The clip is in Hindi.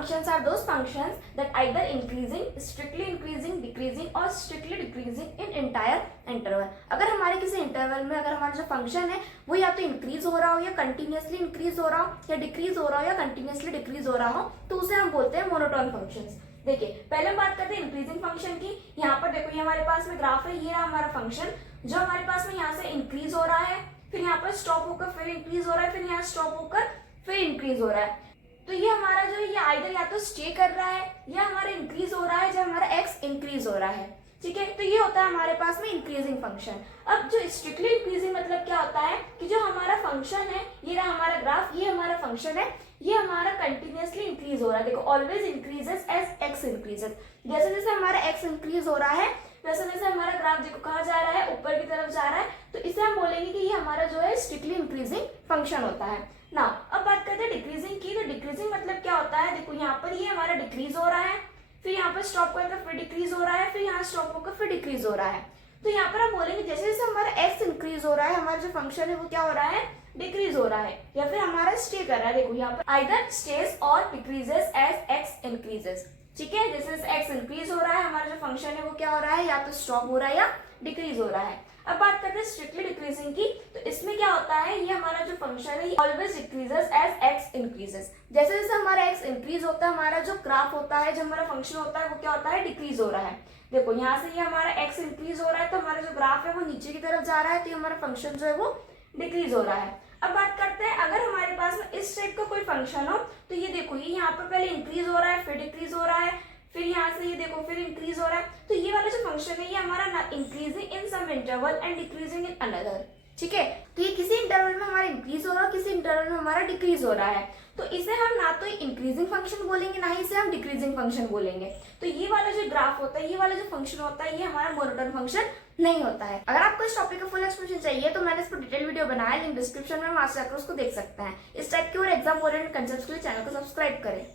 functions are those functions that either increasing, strictly increasing, decreasing और strictly decreasing in entire interval. अगर हमारे किसी इंटरवल में अगर हमारा जो फंक्शन है वो या तो इंक्रीज हो रहा हो या कंटिन्यूसली इंक्रीज हो रहा हो या डिक्रीज हो रहा हो या कंटिन्यूसली डिक्रीज हो रहा हो तो उसे हम बोलते हैं मोनोटोन फंक्शंस। देखिए पहले हम बात करते हैं इंक्रीजिंग फंक्शन की। यहाँ पर देखो ये हमारे पास में ग्राफ है, ये रहा हमारा फंक्शन जो हमारे पास में यहाँ से इंक्रीज हो रहा है, फिर यहाँ पर स्टॉप होकर फिर इंक्रीज हो रहा है, फिर यहाँ स्टॉप होकर फिर इंक्रीज हो रहा है। तो ये हमारा जो ये आइदर या तो स्टे कर रहा है या हमारा इंक्रीज हो रहा है जब हमारा एक्स इंक्रीज हो रहा है। ठीक है, तो ये होता है हमारे पास में इंक्रीजिंग फंक्शन। अब जो स्ट्रिक्टली इंक्रीजिंग मतलब क्या होता है कि जो हमारा फंक्शन है, ये रहा हमारा ग्राफ, ये हमारा फंक्शन है, ये हमारा कंटिन्यूअसली इंक्रीज हो रहा है। देखो always increases as x increases. जैसे जैसे हमारा एक्स इंक्रीज हो रहा है वैसे वैसे हमारा ग्राफ देखो कहाँ जा रहा है, ऊपर की तरफ जा रहा है। तो इसे हम बोलेंगे कि ये हमारा जो है स्ट्रिक्टली इंक्रीजिंग फंक्शन होता है। ना अब बात करते हैं डिक्रीजिंग की। तो डिक्रीजिंग मतलब क्या होता है, देखो यहाँ पर ये हमारा डिक्रीज हो रहा है, फिर यहाँ पर स्टॉप करके फिर डिक्रीज हो रहा है, फिर यहाँ स्टॉप होकर फिर डिक्रीज हो रहा है। तो यहाँ पर हम बोलेंगे जैसे जैसे हमारा एक्स इंक्रीज हो रहा है हमारा जो फंक्शन है वो क्या हो रहा है, डिक्रीज हो रहा है या फिर हमारा स्टे कर रहा है। देखो यहाँ पर आइदर स्टेज और डिक्रीजेस एज एक्स इंक्रीजेस। ठीक है, जैसे जैसे एक्स इंक्रीज हो रहा है हमारा जो फंक्शन है वो क्या हो रहा है, या तो स्टॉप हो रहा है या डिक्रीज हो रहा है। अब बात करते हैं स्ट्रिक्टली डिक्रीजिंग की। तो इसमें क्या होता है, ये हमारा जो फंक्शन है always decreases as x increases. जैसे जैसे हमारा एक्स इंक्रीज होता है हमारा जो ग्राफ होता है, जो हमारा फंक्शन होता है वो क्या होता है, डिक्रीज हो रहा है। देखो यहाँ से ये हमारा एक्स इंक्रीज हो रहा है तो हमारा जो ग्राफ है वो नीचे की तरफ जा रहा है, तो हमारा फंक्शन जो है वो डिक्रीज हो रहा है। अब बात करते हैं अगर हमारे पास में इस टाइप का कोई फंक्शन हो, तो ये देखो ये यहाँ पर पहले इंक्रीज हो रहा है फिर डिक्रीज हो रहा है, फिर यहाँ से ये देखो फिर इंक्रीज हो रहा है। तो ये वाला जो फंक्शन है ये हमारा increasing in some interval and decreasing in another. ठीक है, तो ये किसी इंटरवल में हमारा इंक्रीज हो रहा है, किसी इंटरवल में हमारा डिक्रीज हो रहा है। तो इसे हम ना तो इंक्रीजिंग फंक्शन बोलेंगे ना ही इसे हम डिक्रीजिंग फंक्शन बोलेंगे। तो ये वाला जो ग्राफ होता है, ये वाला जो फंक्शन होता है, ये हमारा मोनोटोन फंक्शन नहीं होता है। अगर आपको इस टॉपिक का फुल एक्सप्लेनेशन चाहिए तो मैंने इस पर डिटेल वीडियो बनाया है, लिंक डिस्क्रिप्शन में, वहां से जाकर उसको देख सकते हैं। इस टाइप के और एग्जाम ओरिएंटेड कंसेप्ट्स के लिए चैनल को सब्सक्राइब करें।